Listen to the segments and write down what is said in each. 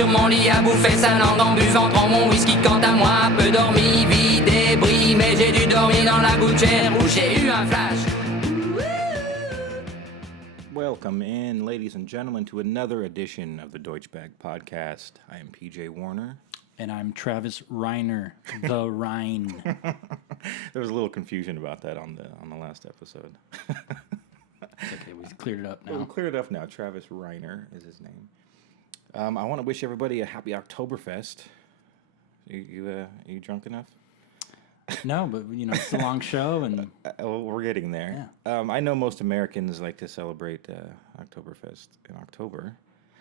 sur mon lit à bouffer sa langue en buvant trop mon whisky. Quant à moi, peu dormi, vie débris, mais j'ai dû dormir dans la gouttière où j'ai eu un flash. Welcome in, ladies and gentlemen, to another edition of the Deutsch Bag Podcast. I am PJ Warner. And I'm Travis Reiner, the Rhine. There was a little confusion about that on the last episode. Okay, we've cleared it up now. We'll clear it up now. Travis Reiner is his name. I want to wish everybody a happy Oktoberfest. You drunk enough? No, but it's a long show, and Well, we're getting there. Yeah. I know most Americans like to celebrate Oktoberfest in October,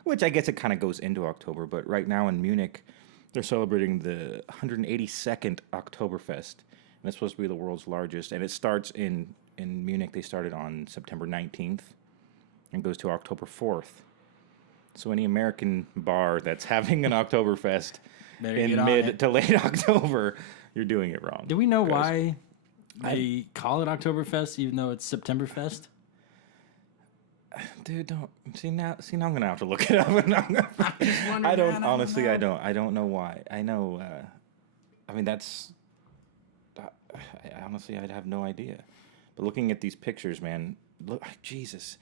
which I guess it kind of goes into October. But right now in Munich, they're celebrating the 182nd Oktoberfest, and it's supposed to be the world's largest. And it starts in Munich. They started on September 19th and goes to October 4th. So any American bar that's having an Oktoberfest in mid to late October, you're doing it wrong. Do we know why they call it Oktoberfest even though it's Septemberfest? Dude, don't see now. Now I'm gonna have to look it up. I don't honestly. I don't know why. I know. I mean, that's. Honestly, I'd have no idea. But looking at these pictures, man, look, Jesus,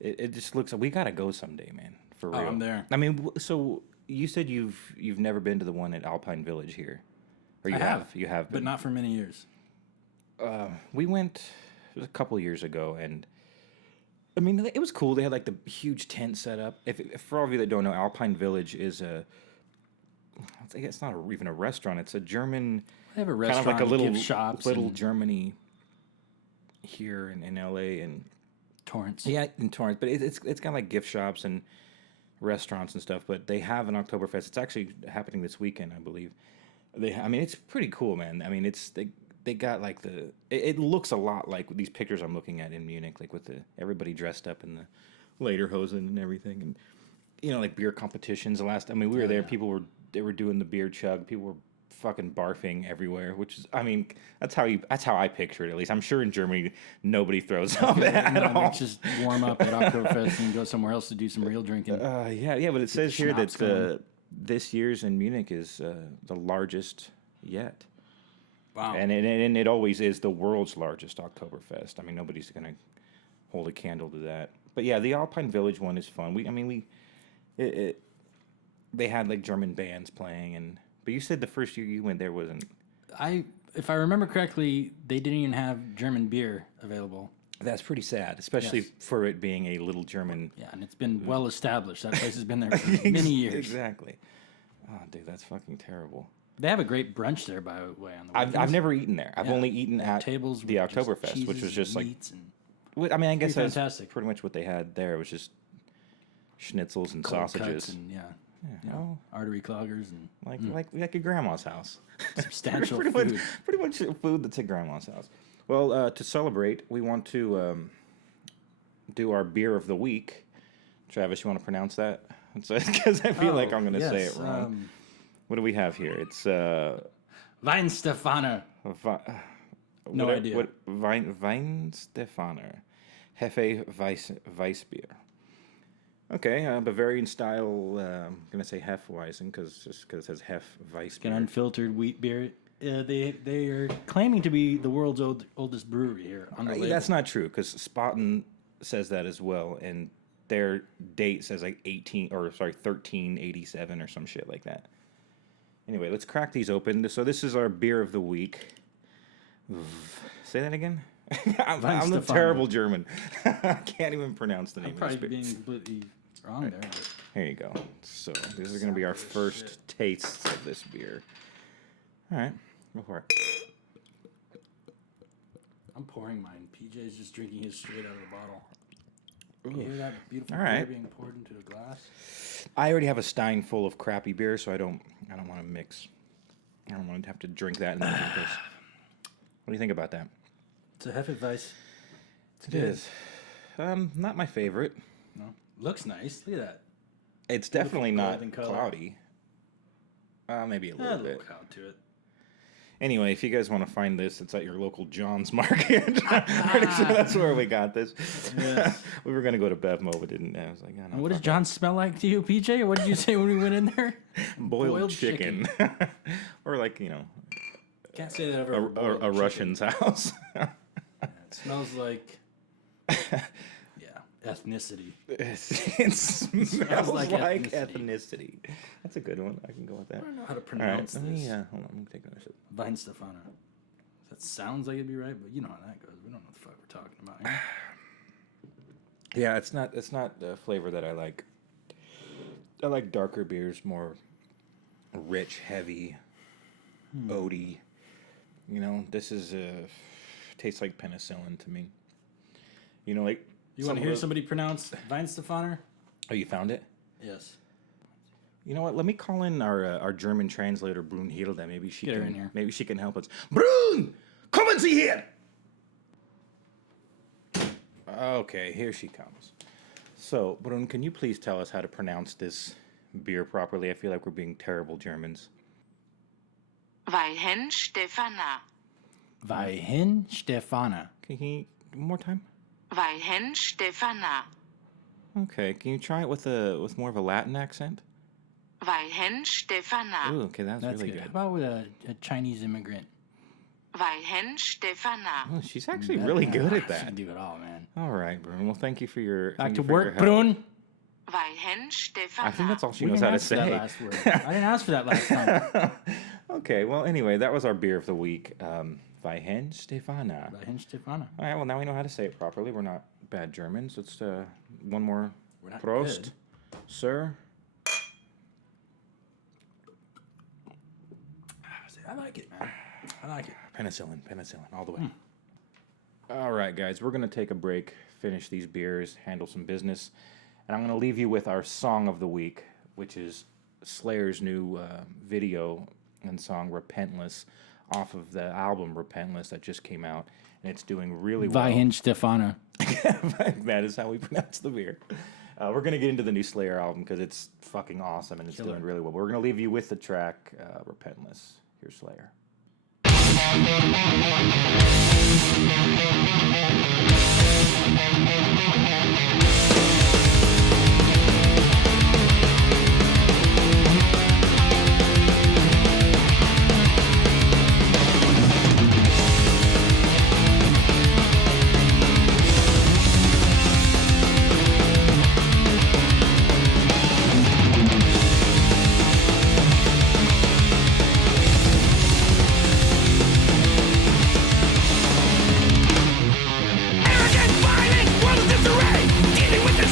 it just looks. We gotta go someday, man. For real. I'm there. I mean, so you said you've never been to the one at Alpine Village here, or you have? You have, but not for many years. We went. It was a couple years ago, and. I mean, it was cool. They had like the huge tent set up. If for all of you that don't know, Alpine Village is it's not even a restaurant. It's a German. They have a restaurant, kind of like a little gift shops, little Germany here in LA and Torrance. Yeah, in Torrance, but it's kind of like gift shops and restaurants and stuff. But they have an Oktoberfest. It's actually happening this weekend, I believe. I mean, it's pretty cool, man. I mean, They got like it looks a lot like these pictures I'm looking at in Munich, like with everybody dressed up in the lederhosen and everything, and like beer competitions. We were there. Yeah. They were doing the beer chug. People were fucking barfing everywhere, which is, I mean, that's how I picture it. At least I'm sure in Germany nobody throws up at all. Just warm up at Oktoberfest and go somewhere else to do some real drinking. Yeah, but it says here that this year's in Munich is the largest yet. Wow. And it always is the world's largest Oktoberfest. I mean, nobody's going to hold a candle to that. But yeah, the Alpine Village one is fun. They had like German bands playing, but you said the first year you went there wasn't. If I remember correctly, they didn't even have German beer available. That's pretty sad, especially for it being a little German. Yeah, and it's been well established. That place has been there for many years. Exactly. Oh, dude, that's fucking terrible. They have a great brunch there, by the way. On the I've never eaten there. I've only eaten at tables the Oktoberfest, which was just like. I mean, I guess that's fantastic. Pretty much what they had there. It was just schnitzels and cold sausages and artery cloggers and like your grandma's house. Substantial pretty much food that's at grandma's house. Well, to celebrate, we want to do our beer of the week. Travis, you want to pronounce that? Because I feel like I'm going to say it wrong. What do we have here? It's Weinstefaner. No idea. Weinstefaner. Hefe Weissbier. Okay, Bavarian style. I'm gonna say Hefeweizen because it says Hef Weissbier. An unfiltered wheat beer. They are claiming to be the world's oldest brewery here on the label. That's not true because Spaten says that as well, and their date says like 1387 or some shit like that. Anyway, let's crack these open. So this is our beer of the week. Say that again? I'm a terrible German. I can't even pronounce the name of this beer. I'm probably being completely wrong there. Here you go. So these are going to be our first tastes of this beer. All right, go for it. I'm pouring mine. PJ's just drinking his straight out of the bottle. You hear that beautiful beer being poured into a glass? I already have a stein full of crappy beer, so I don't want to mix. I don't want to have to drink that and then drink this. What do you think about that? It's a Hefeweiss. It is. Not my favorite. No. Looks nice. Look at that. It's definitely not cloudy. Maybe a little bit. Cloud to it. Anyway, if you guys want to find this, it's at your local John's Market. Pretty sure that's where we got this. Yes. We were going to go to Bevmo, but didn't. I was like, oh, no, what does John smell like to you, PJ? What did you say when we went in there? Boiled chicken. Or like, Can't say that I've ever a Russian's house. It smells like, ethnicity. It smells like ethnicity. That's a good one. I can go with that. I don't know how to pronounce this. Hold on. Let me take another sip. Weinstefana. That sounds like it'd be right, but you know how that goes. We don't know what the fuck we're talking about here. Yeah, it's not the flavor that I like. I like darker beers, more rich, heavy, oaty. This is tastes like penicillin to me. Like. You want to hear somebody pronounce Weinstefana? Oh, you found it? Yes. You know what? Let me call in our German translator, Brunhilde. Maybe she Get her in here. Maybe she can help us. Brun, kommen Sie hier! Okay, here she comes. So, Brun, can you please tell us how to pronounce this beer properly? I feel like we're being terrible Germans. Weihenstephaner. Weihenstephaner. Can you one more time? Weihenstephaner. Okay, can you try it with more of a Latin accent? Weihenstephaner. Ooh, okay, that's really good. How about with a Chinese immigrant? Weihenstephaner. Oh, she's actually really good at She that. can do it all, man. All right, Brun. Well, thank you for your Back to your work, help. Brun. Weihenstephaner. I think that's all she We knows didn't how to ask for that say. last word. I didn't ask for that last time. Okay, well, anyway, that was our beer of the week. Weihenstephaner. Weihenstephaner. All right, well, now we know how to say it properly. We're not bad Germans. Let's one more. We're not Prost, good. sir. I like it, man. I like it. Penicillin, all the way. All right, guys, we're going to take a break, finish these beers, handle some business, and I'm going to leave you with our song of the week, which is Slayer's new video and song, Repentless, off of the album Repentless that just came out, and it's doing really well. Weihenstephaner. That is how we pronounce the beer. We're going to get into the new Slayer album because it's fucking awesome and it's doing really well. We're going to leave you with the track Repentless. Here's Slayer. Arrogant, violent, world of disarray, dealing with the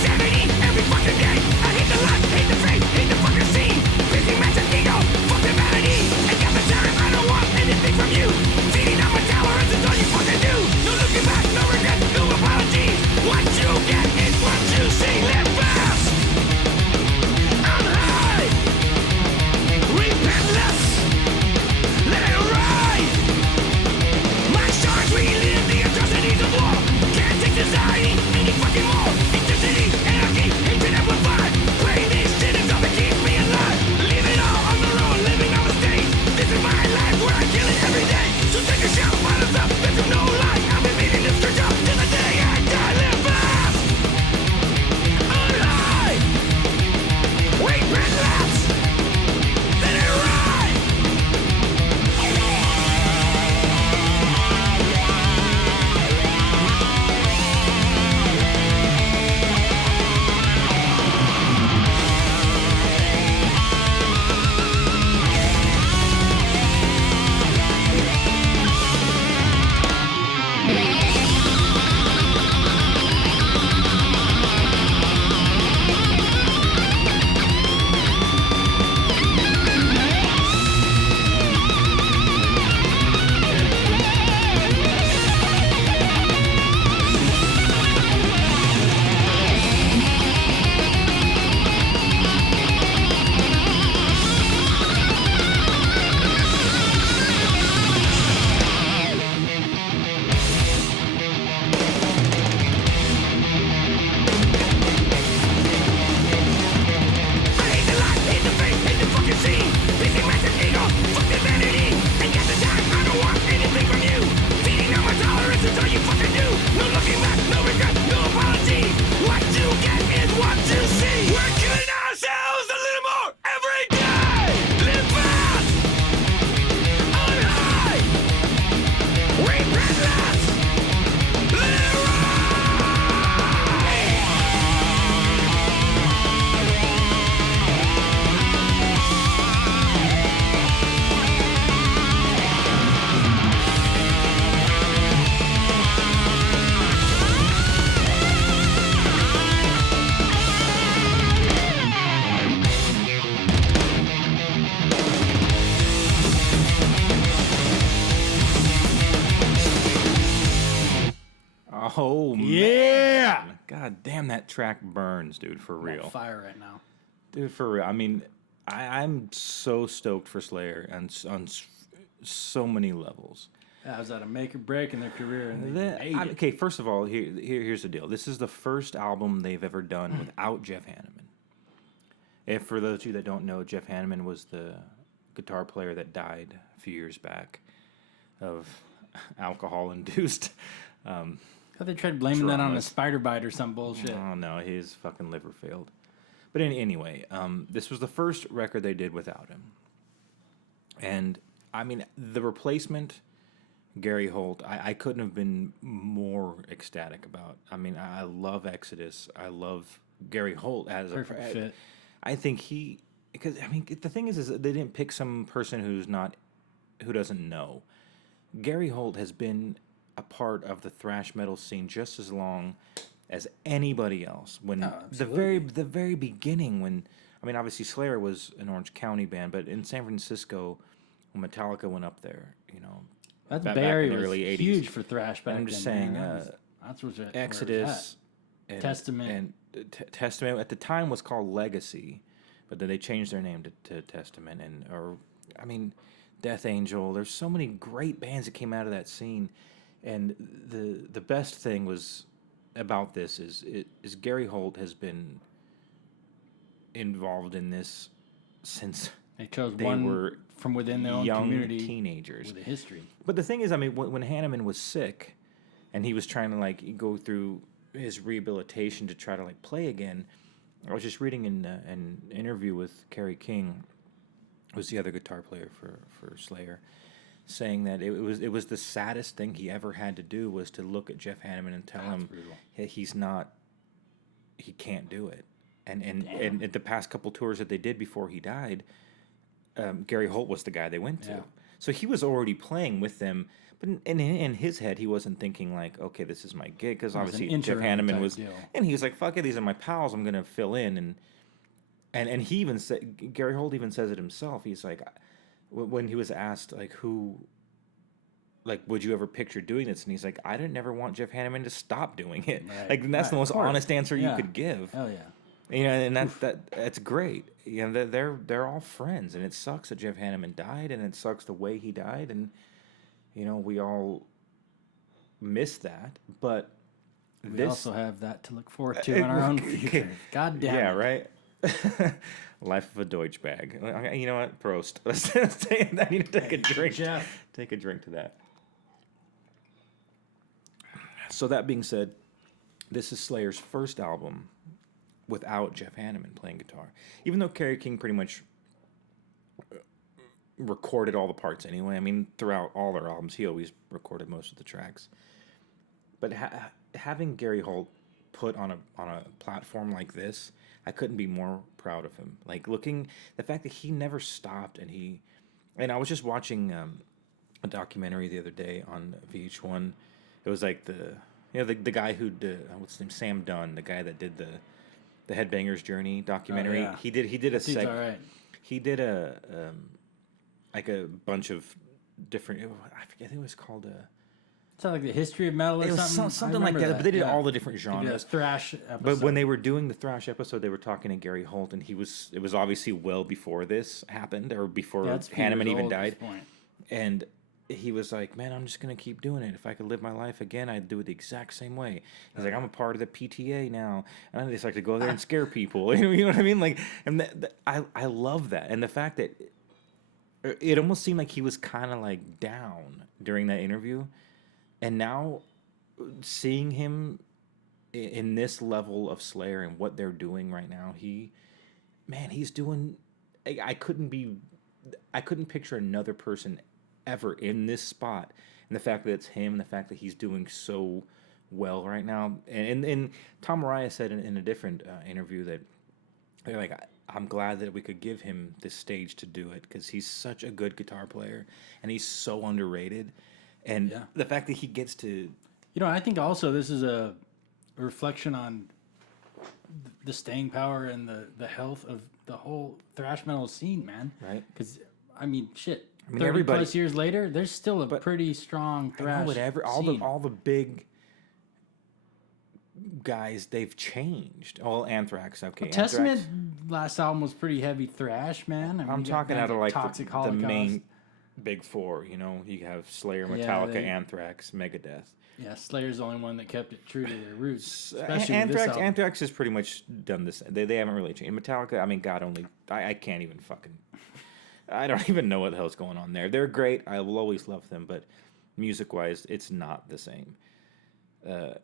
God damn, that track burns, dude, for I'm real. on fire right now. Dude, for real. I mean, I'm so stoked for Slayer on so many levels. Yeah, was that a make or break in their career? And they made it. Okay, first of all, here's the deal. This is the first album they've ever done without Jeff Hanneman. If for those of you that don't know, Jeff Hanneman was the guitar player that died a few years back of alcohol-induced. I thought they tried blaming that on a spider bite or some bullshit. Oh no, his fucking liver failed. But anyway, this was the first record they did without him. And I mean, the replacement, Gary Holt, I couldn't have been more ecstatic about. I mean, I love Exodus. I love Gary Holt as Perfect fit. I think because I mean, the thing is they didn't pick some person who doesn't know. Gary Holt has been a part of the thrash metal scene just as long as anybody else. When the very beginning, when I mean, obviously Slayer was an Orange County band, but in San Francisco, when Metallica went up there, That back Bay in Area the was early 80s. huge for thrash back then. I'm just saying, that's where Exodus, and Testament, and Testament at the time was called Legacy, but then they changed their name to Testament, Death Angel. There's so many great bands that came out of that scene, and the best thing was about this is Gary Holt has been involved in this since they chose they one were from within their own young community teenagers with a history. But the thing is, I mean, when Hanneman was sick, and he was trying to go through his rehabilitation to try to play again, I was just reading an interview with Kerry King, who's the other guitar player for Slayer, saying that it was the saddest thing he ever had to do was to look at Jeff Hanneman and tell him he can't do it. And at the past couple tours that they did before he died, Gary Holt was the guy they went to. Yeah. So he was already playing with them, but in his head, he wasn't thinking okay, this is my gig, because obviously Jeff Hanneman was, deal. And he was like, fuck it, these are my pals, I'm gonna fill in, and he even said, Gary Holt even says it himself. He's like, when he was asked would you ever picture doing this, and he's like, I didn't never want Jeff Hanneman to stop doing it. Right. That's the most honest answer you could give. Hell yeah. And that's great. They're all friends, and it sucks that Jeff Hanneman died, and it sucks the way he died, and we all miss that. But we also have that to look forward to in our own future. God damn. Yeah, right. Life of a Deutsch Bag. You know what? Prost. I need to take a drink. Jeff. Take a drink to that. So that being said, this is Slayer's first album without Jeff Hanneman playing guitar. Even though Kerry King pretty much recorded all the parts anyway. I mean, throughout all their albums, he always recorded most of the tracks. But having Gary Holt put on a platform like this, I couldn't be more proud of him. The fact that he never stopped, and I was just watching a documentary the other day on VH1. It was the guy who did, what's his name, Sam Dunn, the guy that did the Headbangers Journey documentary. Oh, yeah. He did a segment. All right. He did a bunch of different. I forget. I think it was called It's not like the history of metal or something. It was something like that. But they did all the different genres. Thrash episode. But when they were doing the thrash episode, they were talking to Gary Holt, and it was obviously well before this happened, or before Hanneman even died. And he was like, man, I'm just going to keep doing it. If I could live my life again, I'd do it the exact same way. He's like, I'm a part of the PTA now, and I just like to go there and scare people. You know what I mean? I love that. And the fact that it almost seemed like he was kind of down during that interview. And now seeing him in this level of Slayer and what they're doing right now, he's doing, I couldn't picture another person ever in this spot, and the fact that it's him, and the fact that he's doing so well right now, and Tom Araya said in a different interview that they're like, I'm glad that we could give him this stage to do it, because he's such a good guitar player and he's so underrated, and the fact that he gets to, I think also this is a reflection on the staying power and the health of the whole thrash metal scene, man. Right? Because shit. 30 plus years later, there's still a pretty strong thrash scene. All the big guys, they've changed. Well, Anthrax, okay. Well, Testament last album was pretty heavy thrash, man. I mean, I'm talking out of like Toxic the Holocaust. main big four. You know, you have Slayer, Metallica, Anthrax, Megadeth. Yeah, Slayer's the only one that kept it true to their roots. Especially Anthrax has pretty much done this. They haven't really changed. Metallica, I mean, God only. I can't even fucking. I don't even know what the hell's going on there. They're great. I will always love them, but music-wise, it's not the same.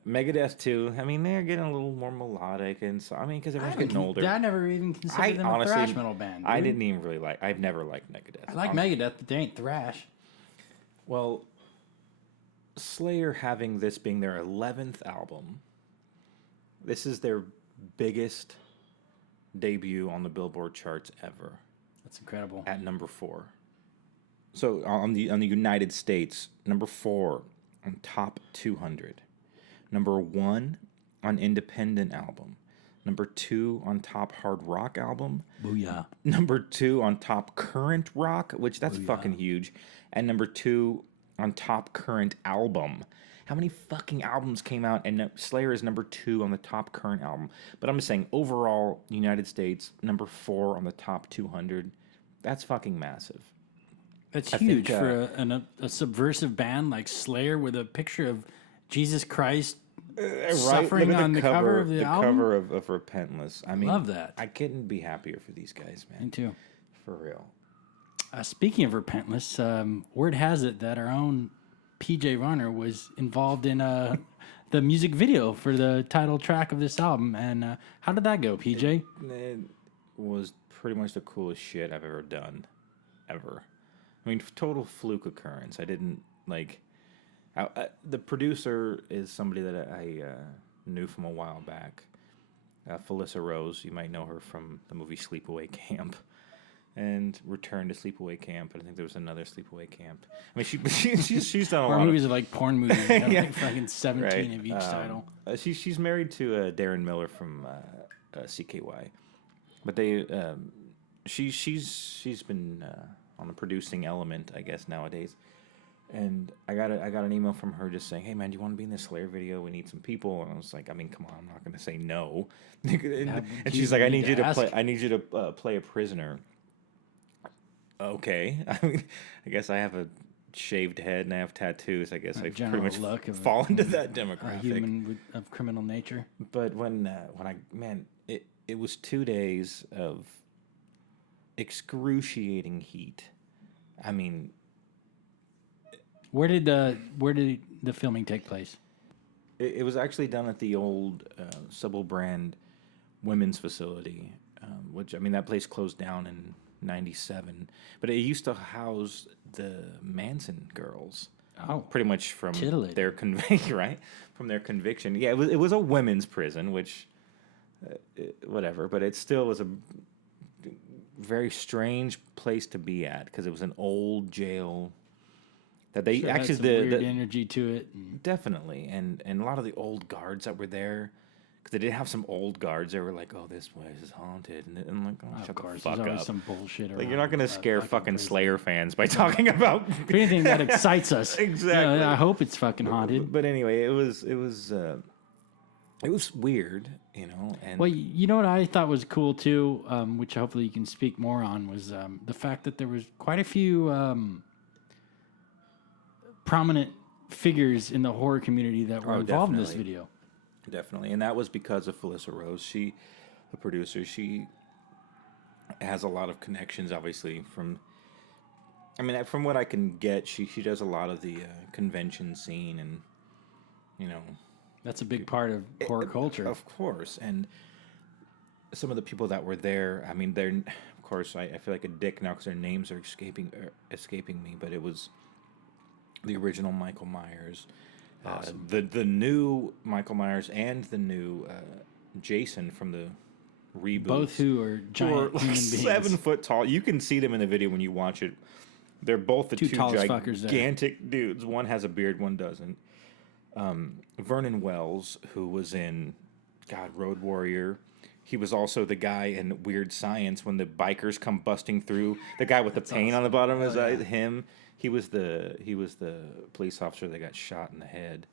Megadeth too. I mean, they're getting a little more melodic, and so I mean, because everyone's getting older. I never even considered them a thrash metal band. Dude. I didn't even really like. I've never liked Megadeth. I like Megadeth, but they ain't thrash. Well, Slayer having this being their 11th album. This is their biggest debut on the Billboard charts ever. That's incredible. At number 4. So on the United States, number 4 on top 200. Number 1 on independent album. Number 2 on top hard rock album. Booyah. Number 2 on top current rock, which that's Booyah. fucking huge. And number 2 on top current album. How many fucking albums came out? And Slayer is number 2 on the top current album. But I'm just saying, overall, United States, number 4 on the top 200. That's fucking massive. That's huge for a subversive band like Slayer with a picture of Jesus Christ suffering on the cover of the album. The cover of Repentless. I mean, love that. I couldn't be happier for these guys, man. Me too. For real. Speaking of Repentless, word has it that our own PJ Runner was involved in the music video for the title track of this album. And how did that go, PJ? It was pretty much the coolest shit I've ever done. Ever. I mean, total fluke occurrence. I didn't, like... the producer is somebody that I knew from a while back. Felissa Rose. You might know her from the movie Sleepaway Camp. And Return to Sleepaway Camp. And I think there was another Sleepaway Camp. I mean, she's done a lot. Movies are like porn movies. They have like fucking 17 of each title. She's married to Darren Miller from CKY. But they she's been on the producing element, I guess, nowadays. And I got an email from her just saying, "Hey man, do you want to be in this Slayer video? We need some people." And I was like, "I mean, come on, I'm not going to say no." and she's like, "I need you to play a prisoner." Okay, I mean, I guess I have a shaved head and I have tattoos. I guess I pretty much fall into that demographic. A human of criminal nature. But when it was 2 days of excruciating heat. I mean. Where did the filming take place? It was actually done at the old Sybil Brand women's facility, which, I mean, that place closed down in 97. But it used to house the Manson girls. Oh. Pretty much from their right? From their conviction. Yeah, it was a women's prison, which, whatever. But it still was a very strange place to be at because it was an old jail. That they actually had some weird energy to it. Definitely, and a lot of the old guards that were there, because they did have some old guards. They were like, "Oh, this place is haunted," and I'm like, "Oh, shut the fuck up!" Some bullshit. Like, you're not gonna scare fucking Slayer fans by talking about anything that excites us. Exactly. I hope it's fucking haunted. But anyway, it was weird, you know. And well, you know what I thought was cool too, which hopefully you can speak more on, was the fact that there was quite a few. Prominent figures in the horror community that were involved in this video. Definitely, and that was because of Felissa Rose. The producer, she has a lot of connections, obviously, from what I can get, she does a lot of the convention scene, and, you know. That's a big part of horror culture. Of course, and some of the people that were there, I mean, they're, of course, I feel like a dick now because their names are escaping me, but it was... the original Michael Myers, awesome. The new Michael Myers, and the new Jason from the reboot. Both who are giant human beings. 7 foot tall. You can see them in the video when you watch it. They're both the two gigantic dudes. One has a beard, one doesn't. Vernon Wells, who was in Road Warrior. He was also the guy in Weird Science when the bikers come busting through. The guy with the paint on the bottom of his eye. Him. He was the police officer that got shot in the head.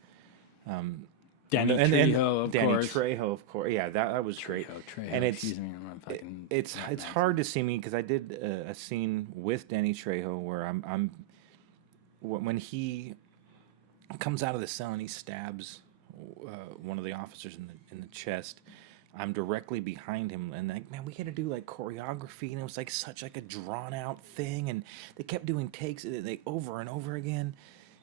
Danny Trejo, of Danny course. Trejo, of course. Yeah, that was great. Trejo, and it's excuse me, I'm fucking it's hard to see me because I did a scene with Danny Trejo where I'm when he comes out of the cell and he stabs one of the officers in the chest. I'm directly behind him, and like, man, we had to do like choreography, and it was like such like a drawn out thing, and they kept doing takes over and over again,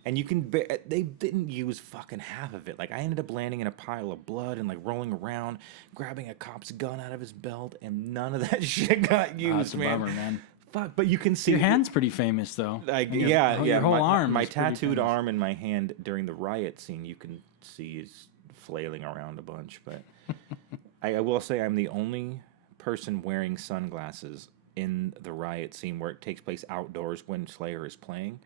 and they didn't use fucking half of it. Like I ended up landing in a pile of blood and like rolling around, grabbing a cop's gun out of his belt, and none of that shit got used, That's a bummer, man. Fuck, but you can see your hand's pretty famous though. Like your whole arm. My tattooed arm and my hand during the riot scene, you can see is flailing around a bunch, but. I will say I'm the only person wearing sunglasses in the riot scene where it takes place outdoors when Slayer is playing.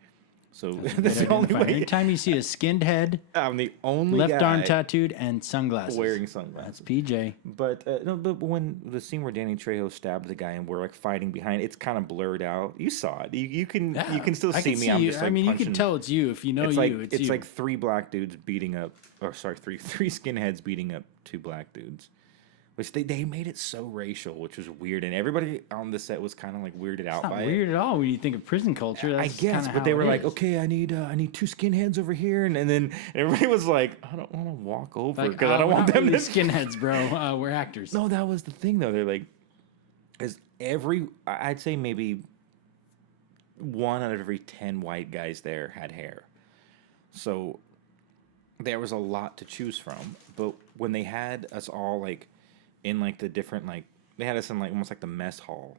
So that's the only way. Every time you see a skinned head, I'm the only left guy arm tattooed and sunglasses. wearing sunglasses. That's PJ. But no, but when the scene where Danny Trejo stabs the guy and we're like fighting behind, it's kind of blurred out. You saw it. You can still see me. I'm just like you punching. can tell it's you if you know It's you. like It's you. like three black dudes beating up, or sorry, three skinheads beating up two black dudes. Which they made it so racial, which was weird, and everybody on the set was kind of like weirded out it's not by weird it. at all when you think of prison culture. I That's guess, kinda but they how were it like, is. okay, I need two skinheads over here, and then everybody was like, I don't want to walk over because I don't want them to. Skinheads, bro. We're actors. No, that was the thing though. They're like, I'd say maybe 1 out of every 10 white guys there had hair, so there was a lot to choose from. But when they had us all like. In like the different like they had us in like almost like the mess hall,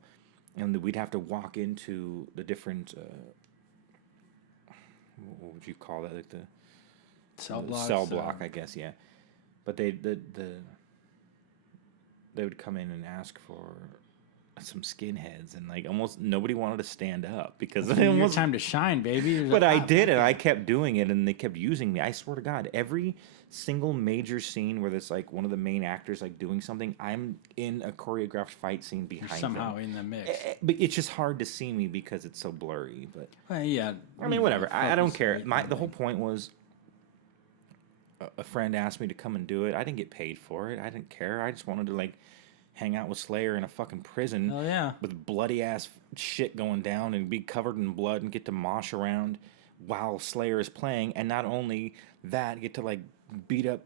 and we'd have to walk into the different what would you call that, like the cell block, I guess, yeah. But they would come in and ask for some skinheads, and like almost nobody wanted to stand up because it Your was time to shine, baby. But I did, and I kept doing it, and they kept using me. I swear to God, every single major scene where there's like one of the main actors like doing something, I'm in a choreographed fight scene behind them. Somehow in the mix. But it's just hard to see me because it's so blurry. But Yeah. I mean, whatever. I don't care. The whole point was a friend asked me to come and do it. I didn't get paid for it. I didn't care. I just wanted to like hang out with Slayer in a fucking prison with bloody ass shit going down and be covered in blood and get to mosh around while Slayer is playing, and not only that, get to like beat up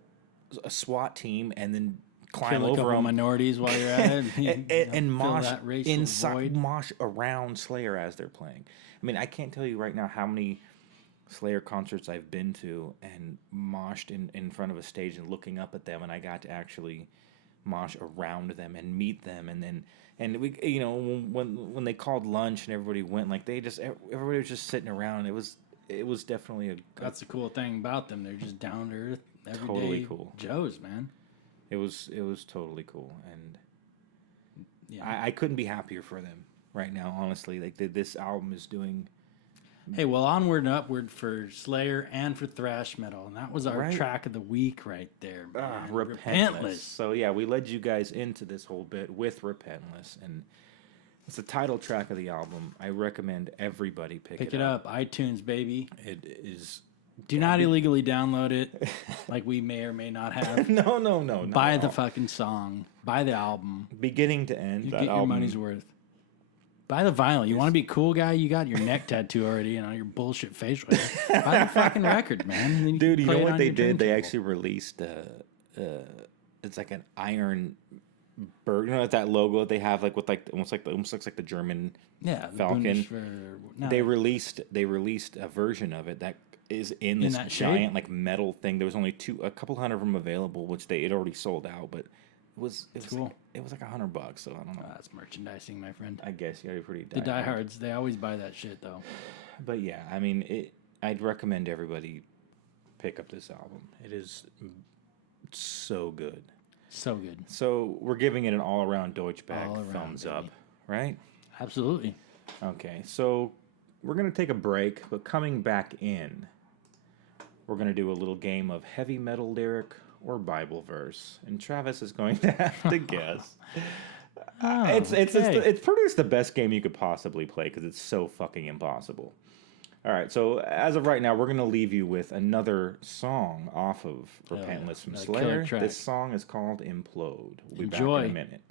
a SWAT team and then climb over them, minorities while you're at it, and mosh around Slayer as they're playing. I mean, I can't tell you right now how many Slayer concerts I've been to and moshed in front of a stage and looking up at them, and I got to actually mosh around them and meet them, and we, you know, when they called lunch and everybody went, like everybody was just sitting around. It was definitely that's the cool thing about them. They're just down to earth, everyday totally cool Joes, man. It was totally cool, and yeah, I couldn't be happier for them right now. Honestly, like this album is doing. Hey, well, onward and upward for Slayer and for thrash metal, and that was our track of the week right there. Repentless. So yeah, we led you guys into this whole bit with Repentless, and it's the title track of the album. I recommend everybody pick it up. iTunes, baby. It is. Do not illegally download it, like we may or may not have. No. Buy the fucking song. Buy the album. Beginning to end. You get your money's worth. Buy the vinyl. You want to be a cool guy? You got your neck tattoo already, you know, your bullshit facial hair. Buy the fucking record, man. Dude, you know what they did? They actually released it's like an iron bird. You know that logo that they have, like with like almost looks like the German Falcon. They released a version of it that is in this giant like metal thing. There was only a couple hundred of them available, which it already sold out, but it was cool. Like, it was like $100, so I don't know. That's merchandising, my friend. I guess you gotta be pretty. The diehards, they always buy that shit, though. But yeah, I mean, I'd recommend everybody pick up this album. It is so good, so good. So we're giving it an all-around Deutsch Bag thumbs up, right? Absolutely. Okay, so we're gonna take a break, but coming back in, we're gonna do a little game of heavy metal lyric or Bible verse, and Travis is going to have to guess. It's produced the best game you could possibly play because it's so fucking impossible. All right, so as of right now, we're going to leave you with another song off of Repentless from Slayer. This song is called Implode. We'll be back in a minute.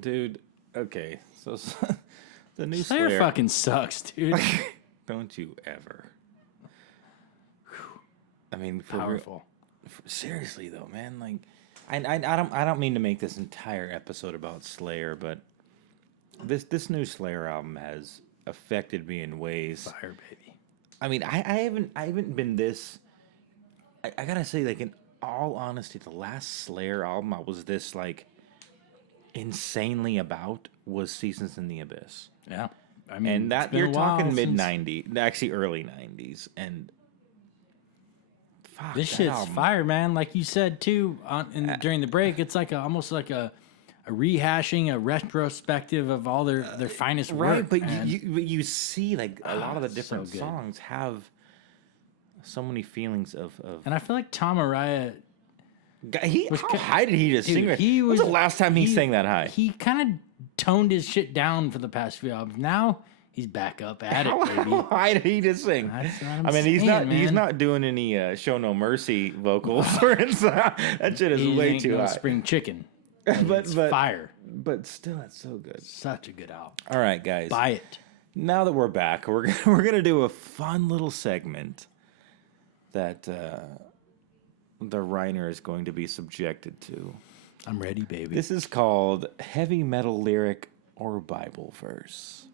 Dude, okay, so the new Slayer fucking sucks, dude. Don't you ever. I mean, powerful. Seriously though, man, like, I don't mean to make this entire episode about Slayer, but this new Slayer album has affected me in ways. Fire, baby. I mean, I haven't been this. I gotta say, like, in all honesty, the last Slayer album I was this like insanely about was Seasons in the Abyss. Yeah, I mean, and that you're talking mid '90s, actually early '90s, and fuck, this shit's album. fire, man. Like you said too, during the break, it's like almost like a rehashing, a retrospective of all their finest work. Right, but you see, like, a lot of the different songs have so many feelings of. And I feel like Tom Araya, How high did he just sing? When was the last time he sang that high? He kind of toned his shit down for the past few albums. Now he's back up at it, baby. How high did he just sing? He's not doing any Show No Mercy vocals or anything. That shit is way too high. Spring Chicken. but fire. But still, that's so good. Such a good album. All right, guys. Buy it. Now that we're back, we're gonna do a fun little segment that the Reiner is going to be subjected to. I'm ready, baby. This is called Heavy Metal Lyric or Bible Verse.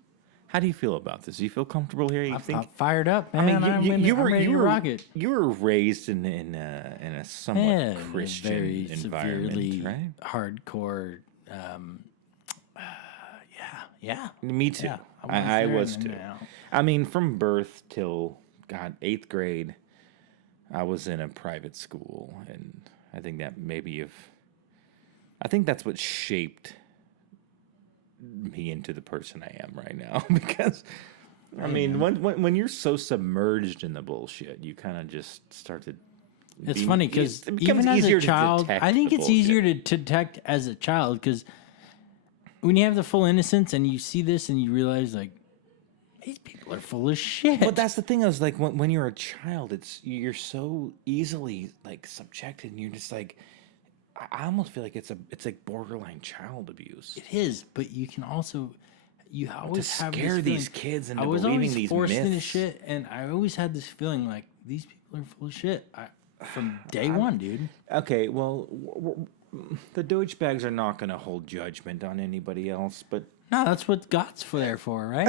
How do you feel about this? Do you feel comfortable here? I'm fired up, man. You were rock it. You were raised in a somewhat Christian very environment, severely right? Hardcore. Yeah. Me too. Yeah, I was too. I mean, from birth till 8th grade, I was in a private school, and I think that I think that's what shaped me into the person I am right now. Because, I mean, when you're so submerged in the bullshit, you kind of just start to. It's funny because even as a child, I think it's easier to detect as a child because when you have the full innocence and you see this and you realize like these people are full of shit. But that's the thing is like when you're a child, you're so easily like subjected, and you're just like. I almost feel like it's like borderline child abuse. It is, but you can also always to scare these kids into believing these forced myths. into shit, and I always had this feeling like these people are full of shit from day one, dude. Okay, well, the Deutsch Bags are not going to hold judgment on anybody else, but no, that's what God's there for, right?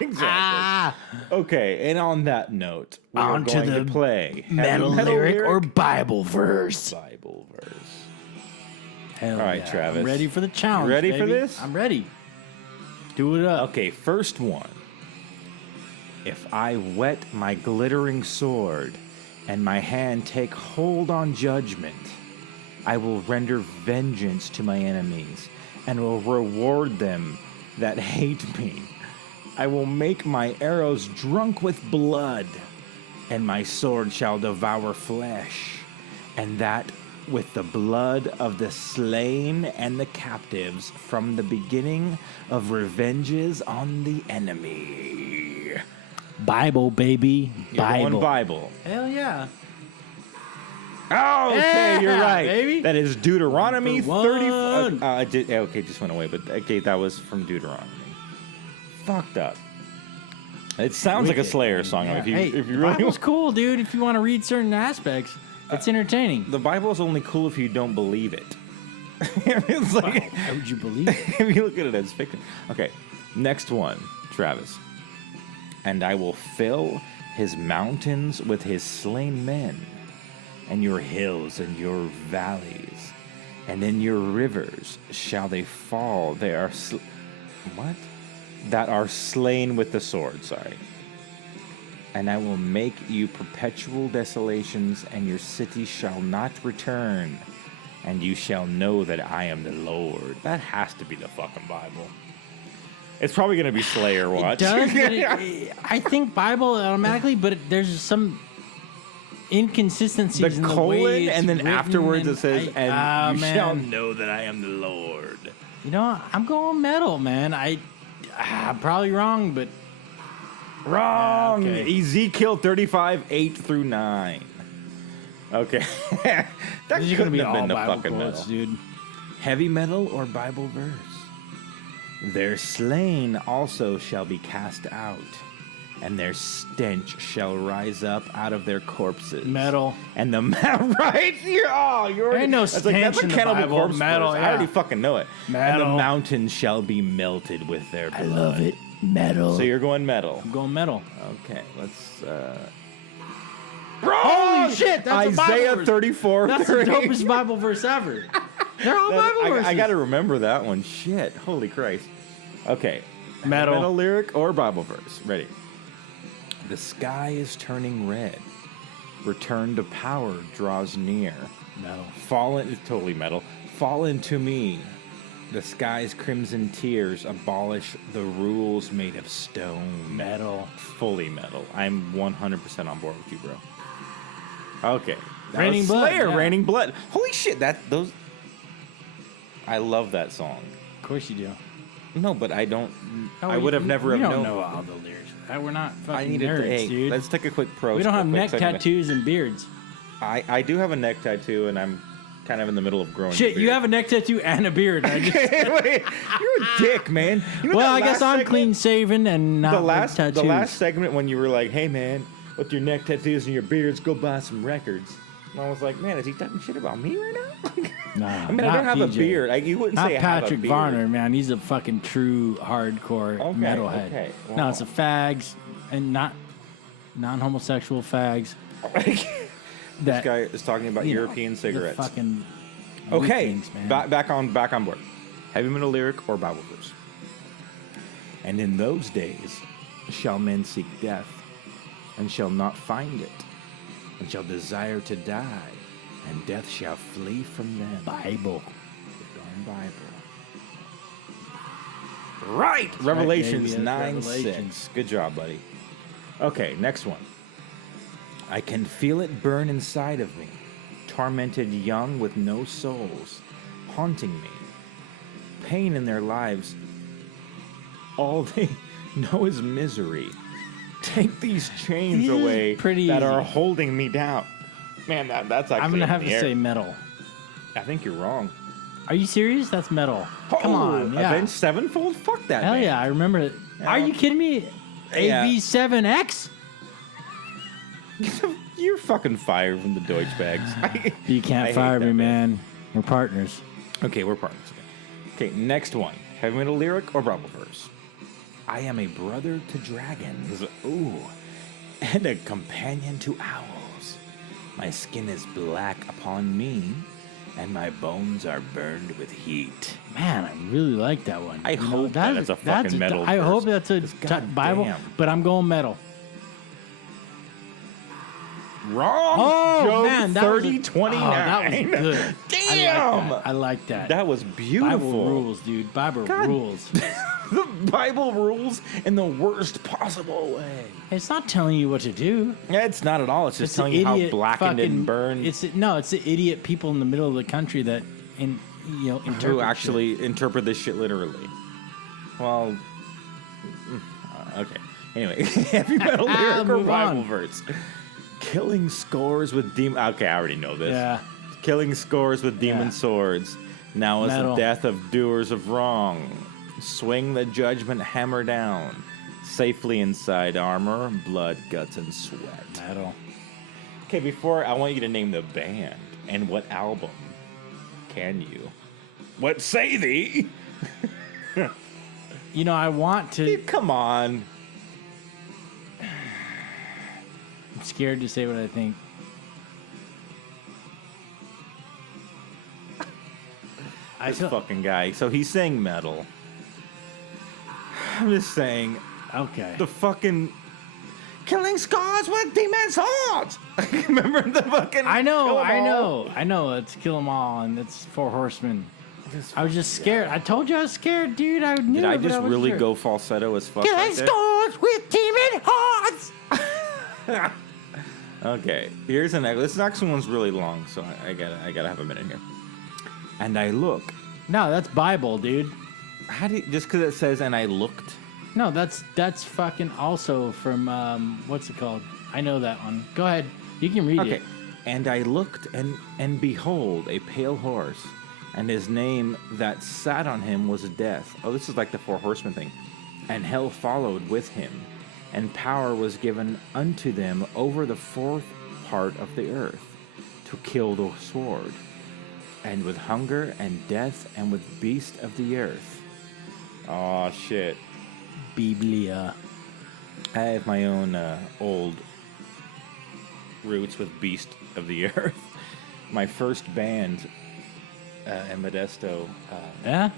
Exactly. Okay, and on that note, we're going to play metal lyric or Bible verse. Bible verse. Hell all right, yeah. Travis. I'm ready for the challenge. You ready baby. for this? I'm ready. Do it up. Okay, first one. If I whet my glittering sword and my hand take hold on judgment, I will render vengeance to my enemies and will reward them that hate me. I will make my arrows drunk with blood, and my sword shall devour flesh, and that with the blood of the slain and the captives from the beginning of revenges on the enemy. Bible, baby. Bible. Bible. Hell yeah. Oh, okay, yeah, you're right. Baby. That is Deuteronomy 30. Okay, just went away, but okay, that was from Deuteronomy. Fucked up. It sounds like a Slayer song. Yeah. If you really Bible's cool, dude. If you want to read certain aspects, it's entertaining. The Bible is only cool if you don't believe it. It's like, why would you believe it? If you look at it as fiction. Okay, next one, Travis. And I will fill his mountains with his slain men, and your hills and your valleys, and in your rivers shall they fall. They are that are slain with the sword. Sorry. And I will make you perpetual desolations, and your city shall not return, and you shall know that I am the Lord. That has to be the fucking Bible. It's probably going to be Slayer Watch. It does, but I think Bible automatically, but there's some inconsistencies in the way it's and then written, afterwards it says, and you man. shall know that I am the Lord. You know, I'm going metal, man. I'm probably wrong, but... Wrong! Okay. Ezekiel 35:8-9. Okay. That These are couldn't be have been all the Bible fucking quotes, metal. dude. Heavy metal or Bible verse? Their slain also shall be cast out, and their stench shall rise up out of their corpses. Metal. And the right? You're ain't no that's that's stench in a the Cannibal Bible. Corpse Metal, verse. yeah. I already fucking know it. Metal. And the mountains shall be melted with their blood. I love it. Metal. So you're going metal. I'm going metal. Okay, let's. Holy shit! That's Isaiah a Bible verse. 34. That's the dopest Bible verse ever. They're all Bible verses. I got to remember that one. Shit. Holy Christ. Okay. Metal lyric or Bible verse. Ready. The sky is turning red. Return to power draws near. Metal. Totally metal. Fall into me. The sky's crimson tears abolish the rules made of stone. Metal. Fully metal. I'm 100% on board with you, bro. Okay. That Raining was Blood, Slayer, yeah. Raining Blood. Holy shit, I love that song. Of course you do. No, but I don't. Oh, I would have never we have don't known. know all the lyrics. We're not I fucking needed nerds, to. Hey, dude. let's take a quick pro. We don't have quick neck segment. tattoos and beards. I do have a neck tattoo, and I'm kind of in the middle of growing. Shit, a beard. you have a neck tattoo and a beard. I just, Wait, you're a dick, man. You know well, that I guess last I'm segment- clean shaven and not with tattoos. The last segment when you were like, "Hey, man, with your neck tattoos and your beards, go buy some records." And I was like, "Man, is he talking shit about me right now?" Nah, I mean, I don't have a PJ. beard. You wouldn't Not say I have a Patrick beard. Varner, man. He's a fucking true hardcore Okay, metalhead. okay, No, wow. it's a fags and not non-homosexual fags. This That guy is talking about you know, European the cigarettes. fucking Okay, things, man. back on board. Heavy metal lyric or Bible verse. And in those days shall men seek death, and shall not find it, and shall desire to die, and death shall flee from them. Bible. The darn Bible. Right! Revelations baby, that's 9:6. Revelations. Good job, buddy. Okay, next one. I can feel it burn inside of me, tormented young with no souls, haunting me. Pain in their lives, all they know is misery. Take these chains This is away pretty that easy. are holding me down. Man, that's actually I'm gonna in have the to air. say metal. I think you're wrong. Are you serious? That's metal. Come Oh, on, yeah. Avenged Sevenfold? Fuck that, Hell man. yeah, I remember it. Yeah. Are you kidding me? Yeah. AV7X? You're fucking fired from the Deutsch Bags. You I can't hate fire that me, band. man. We're partners. Okay, we're partners. Okay, next one. Heavy metal lyric or Bible verse? I am a brother to dragons. Ooh. And a companion to owls. My skin is black upon me, and my bones are burned with heat. Man, I really like that one. I hope that's a fucking metal I hope verse. that's a God Bible, damn. but I'm going metal. Wrong! Oh, Job man, that was a- 30:29. Oh, that was good. Damn! I like that. That was beautiful. Bible rules, dude. Bible God. rules. The Bible rules in the worst possible way. It's not telling you what to do. It's not at all. It's just It's telling the you how idiot blackened fucking, and burned. It's the idiot people in the middle of the country that interpret who shit. actually interpret this shit literally. Well, okay. Anyway, heavy metal lyric or move Bible on. verse. Killing scores with demon. Okay, I already know this. Yeah. Killing scores with demon Yeah. swords. Now is Metal. the death of doers of wrong. Swing the judgment hammer down. Safely inside armor, blood, guts, and sweat. Metal. Okay, before I want you to name the band and what album. Can you? What say thee? You know, I want to. Come on. I'm scared to say what I think. This fucking guy. So he's saying metal. I'm just saying Okay. the fucking killing scars with demon swords. Remember the fucking? I know, Kill 'em I all? know, I know. It's Kill 'Em All, and it's Four Horsemen. This I was just scared. I told you I was scared, dude. I knew. Did I but just wasn't really sure. go falsetto as fuck? Killing Right there? scores with demon hearts. Okay, here's the next. This next one's really long, so I gotta have a minute here. And I look. No, that's Bible, dude. How do you, just because it says and I looked? No, that's fucking also from what's it called? I know that one. Go ahead. You can read Okay. it. And I looked, and behold, a pale horse, and his name that sat on him was Death. Oh, this is like the Four Horsemen thing. And hell followed with him, and power was given unto them over the fourth part of the earth, to kill the sword, and with hunger and death, and with beast of the earth. Oh shit! Biblia. I have my own old roots with Beast of the Earth. My first band in Modesto Yeah.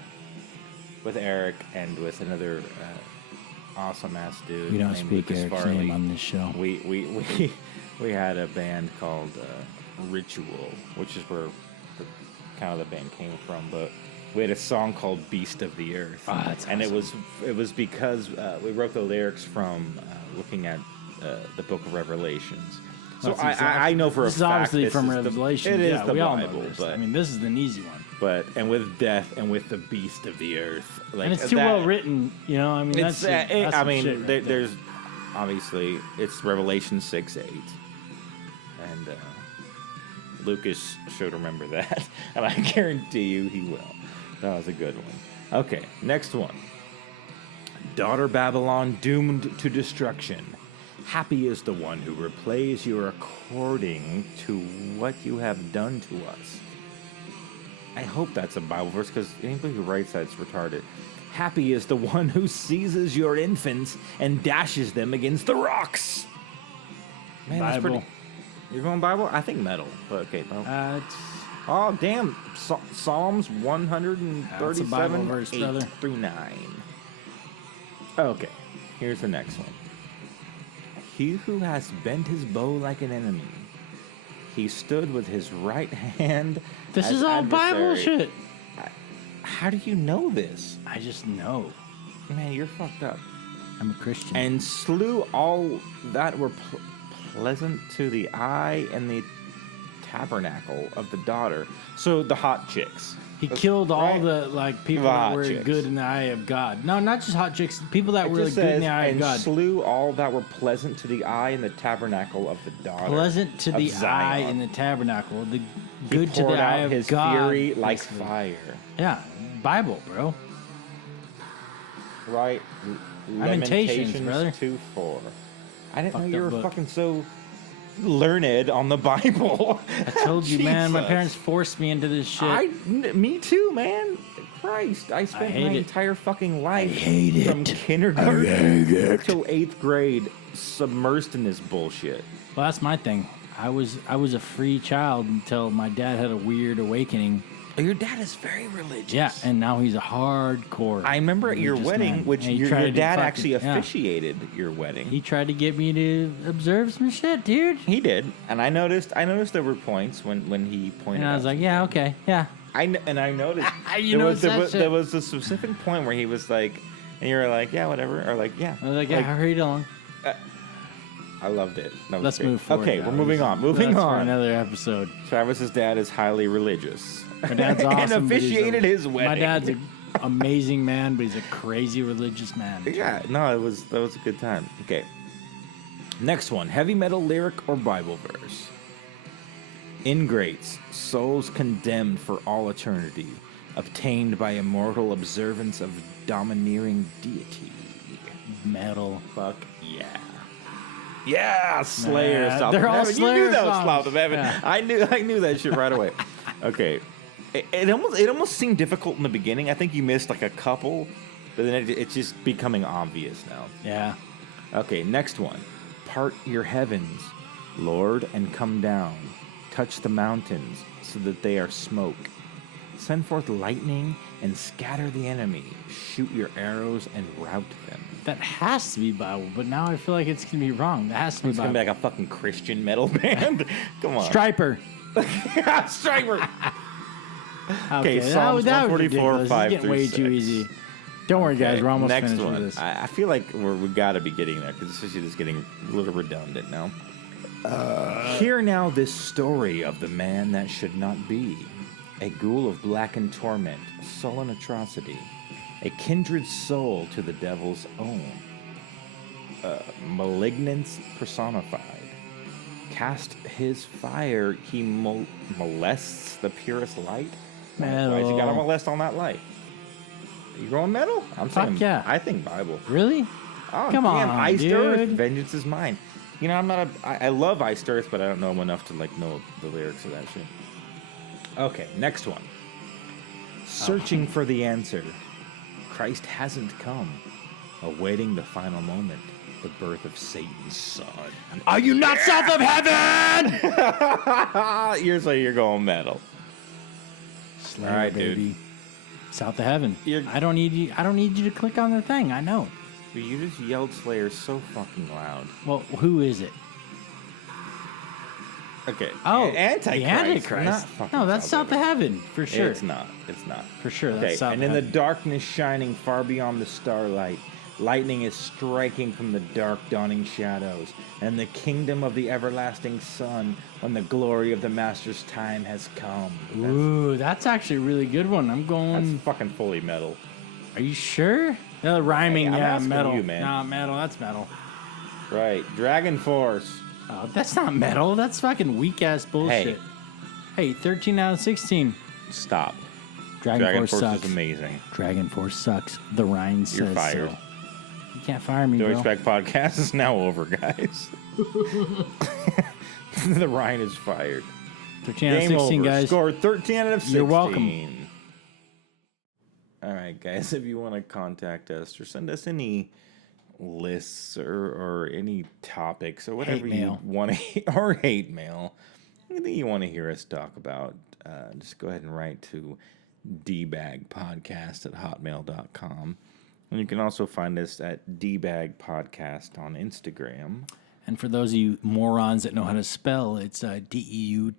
with Eric and with another awesome ass dude. We don't named speak Lucas Eric's Farley. name on this show. We had a band called Ritual, which is where kind of the band came from, but we had a song called Beast of the Earth. Oh, that's and awesome. it was because we wrote the lyrics from looking at the book of Revelations, So I know for a fact this is obviously this from is Revelation. It is yeah, the we all Bible, know this. but I mean, this is an easy one. and with death and with the beast of the earth, like, And it's too well written, you know. I mean, It's that's I mean, shit right there. there's obviously it's Revelation 6:8, and Lucas should remember that, and I guarantee you he will. That was a good one. Okay, next one. Daughter Babylon doomed to destruction. Happy is the one who replays you according to what you have done to us. I hope that's a Bible verse, because anybody who writes that's retarded. Happy is the one who seizes your infants and dashes them against the rocks. Man, that's Bible. pretty. You're going Bible? I think metal, but okay. It's Oh, damn. Psalms 137, That's a Bible verse, 8 brother. through 9. Okay, here's the next one. He who has bent his bow like an enemy. He stood with his right hand. This as is all Bible adversary. shit. How do you know this? I just know. Man, you're fucked up. I'm a Christian. And slew all that were pleasant to the eye and the tabernacle of the daughter. So the hot chicks. He killed all right? the people The that hot were chicks. good in the eye of God. No, not just hot chicks. People that It were just good in says, the eye of and God. slew all that were pleasant to the eye in the tabernacle of the daughter. Pleasant to of the eye Zion. in the tabernacle. The He good to poured the eye out of his God. fury like basically. fire. Yeah, Bible, bro. Right. Lamentations, brother. 2:4. I didn't know Fucked you up were book. fucking so learned on the Bible. I told you, man. My Jesus. parents forced me into this shit. Me too, man. Christ, I spent hate my it. entire fucking life hate from it. kindergarten till 8th grade submersed in this bullshit. Well, that's my thing. I was a free child until my dad had a weird awakening. Your dad is very religious. Yeah, and now he's a hardcore. I remember at your religious wedding, man. which And he your tried to dad fucking- actually yeah. officiated your wedding. He tried to get me to observe some shit, dude. He did, and I noticed there were points when he pointed. And I was out like, yeah, okay, yeah. I noticed You noticed that shit? there was a specific point where he was like, and you were like, yeah, whatever, or like, yeah. I was like, yeah, hurry along. I loved it. That was Let's great. move forward. Okay, now. we're moving on. Moving That's for on. another episode. Travis's dad is highly religious. My dad's awesome. and but he's officiated his wedding. My dad's an amazing man, but he's a crazy religious man. Yeah, no, that was a good time. Okay. Next one, heavy metal lyric or Bible verse. Ingrates, souls condemned for all eternity, obtained by immortal observance of domineering deity. Metal. Fuck yeah. Yeah, Slayer, Yeah, South they're of all Heaven. You Slayer knew that was songs. South of Heaven. Yeah. I knew that shit right away. Okay. It almost seemed difficult in the beginning. I think you missed like a couple, but then it's just becoming obvious now. Yeah. Okay, next one. Part your heavens, Lord, and come down. Touch the mountains so that they are smoke. Send forth lightning and scatter the enemy. Shoot your arrows and rout them. That has to be Bible, but now I feel like it's going to be wrong. That has to be It's Bible. gonna be like a fucking Christian metal band. Come on. Striper. Striper. Okay, Psalms that was 144, ridiculous. 5 It's getting through way 6. too easy. Don't worry, guys. We're almost Next finished one. with this. I feel like we got to be getting there because this shit is getting a little redundant now. Hear now this story of the man that should not be. A ghoul of blackened torment, sullen atrocity. A kindred soul to the devil's own. Malignance personified. Cast his fire, he molests the purest light. Why'd you gotta molest on that light? You going metal? I'm Fuck saying, yeah. I think Bible. Really? Oh, Come damn, on, Iced Earth, dude. vengeance is mine. You know, I love Iced Earth, but I don't know him enough to like know the lyrics of that shit. Okay, next one. Searching for the answer. Christ hasn't come. Awaiting the final moment. The birth of Satan's son. Are you not south of heaven? You're going metal. Slayer, All right, baby. dude. South of heaven. You're- I don't need you. I don't need you to click on the thing. I know. Dude, you just yelled Slayer so fucking loud. Well, who is it? Okay. Oh, Antichrist. the Antichrist. Not fucking No, that's south of heaven for sure. It's not. It's not. For sure, Okay. that's south And of in the heaven. darkness shining far beyond the starlight, Lightning is striking from the dark dawning shadows, and the kingdom of the everlasting sun, when the glory of the master's time has come. Ooh, that's actually a really good one. I'm going... That's fucking fully metal. Are you sure? Rhyming, Hey, I'm asking metal. you, man. Nah, metal, that's metal. Right. Dragon Force. Oh, that's not metal. That's fucking weak-ass bullshit. Hey, 13 out of 16. Stop. Dragon Force sucks. is amazing. Dragon Force sucks. The Rhine says You're fired. so. You can't fire me, Deutsch bro. Bag Podcast is now over, guys. The Rhine is fired. 13 out of Game 16, over. guys. Score 13 out of 16. You're welcome. All right, guys, if you want to contact us or send us any lists or any topics or whatever you want to, or hate mail, anything you want to hear us talk about, just go ahead and write to Dbagpodcast@hotmail.com. And you can also find us at Dbagpodcast on Instagram. And for those of you morons that know how to spell, it's DEUTSCHBAG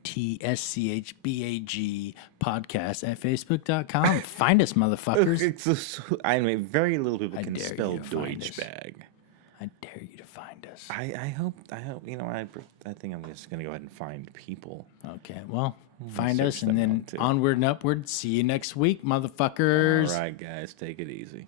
podcast at Facebook.com. Find us, motherfuckers. I mean, very little people I can dare spell you to find Deutsch us. Bag. I dare you to find us. I hope, you know, I think I'm just going to go ahead and find people. Okay, well, find search us and them then out, too. onward and upward. See you next week, motherfuckers. All right, guys, take it easy.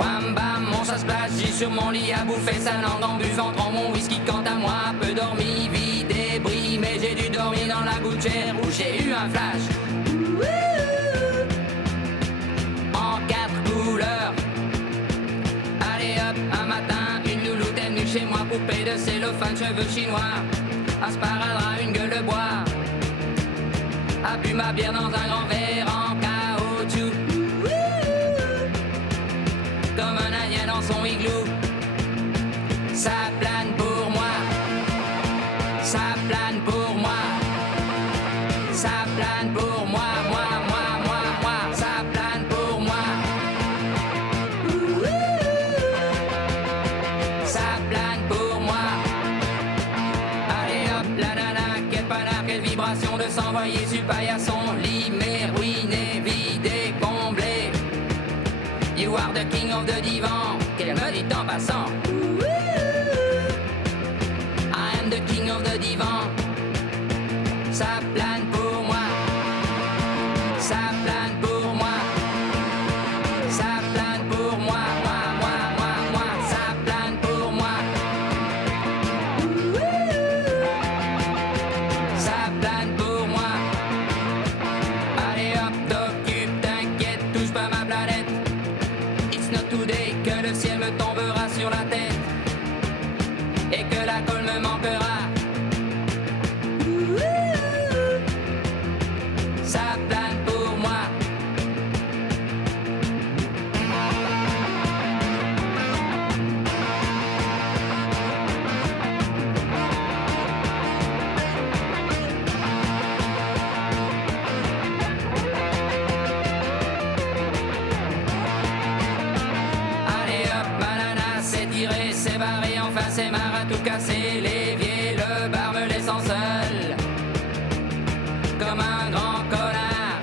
Wham bam, mon chat splash, j'ai sur mon lit à bouffer sa langue en buvant trop mon whisky. Quant à moi, peu dormi, vie débris, mais j'ai dû dormir dans la gouttière où j'ai eu un flash. En 4 couleurs. Allez hop, un matin, une louloute est venue chez moi, poupée de cellophane, cheveux chinois, un sparadrap, une gueule de bois, a bu ma bière dans un grand verre en caoutchouc. Comme un indien dans son igloo. Ça plane pour moi. Ça plane pour moi. Ça plane pour moi. Moi. Ça plane pour moi. Ça plane pour moi. Allez hop, la nana, quel panard, quelle vibration de s'envoyer sur paillasson. Limé, ruiné, vidé, comblé. You are the king of the divan, qu'elle me dit en passant. I am the king of the divan. Ça plane pour moi. Ça plane pour moi. Ça plane pour moi. Moi. Ça plane pour moi. Ça plane pour moi. Allez hop, t'occupe, t'inquiète, touche pas ma planète. It's not today que le ciel me tombera sur la tête et que la colle me manquera. Ça plane pour moi. Allez hop, banana, c'est tiré, c'est barré, enfin c'est marre à tout casser. L'évier, le bar me laissant seul, comme un grand connard.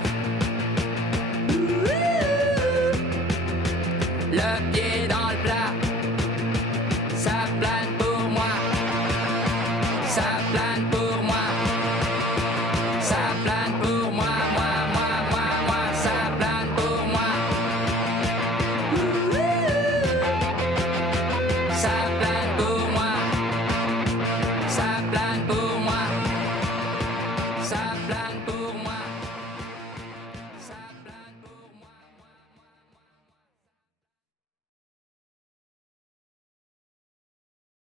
Le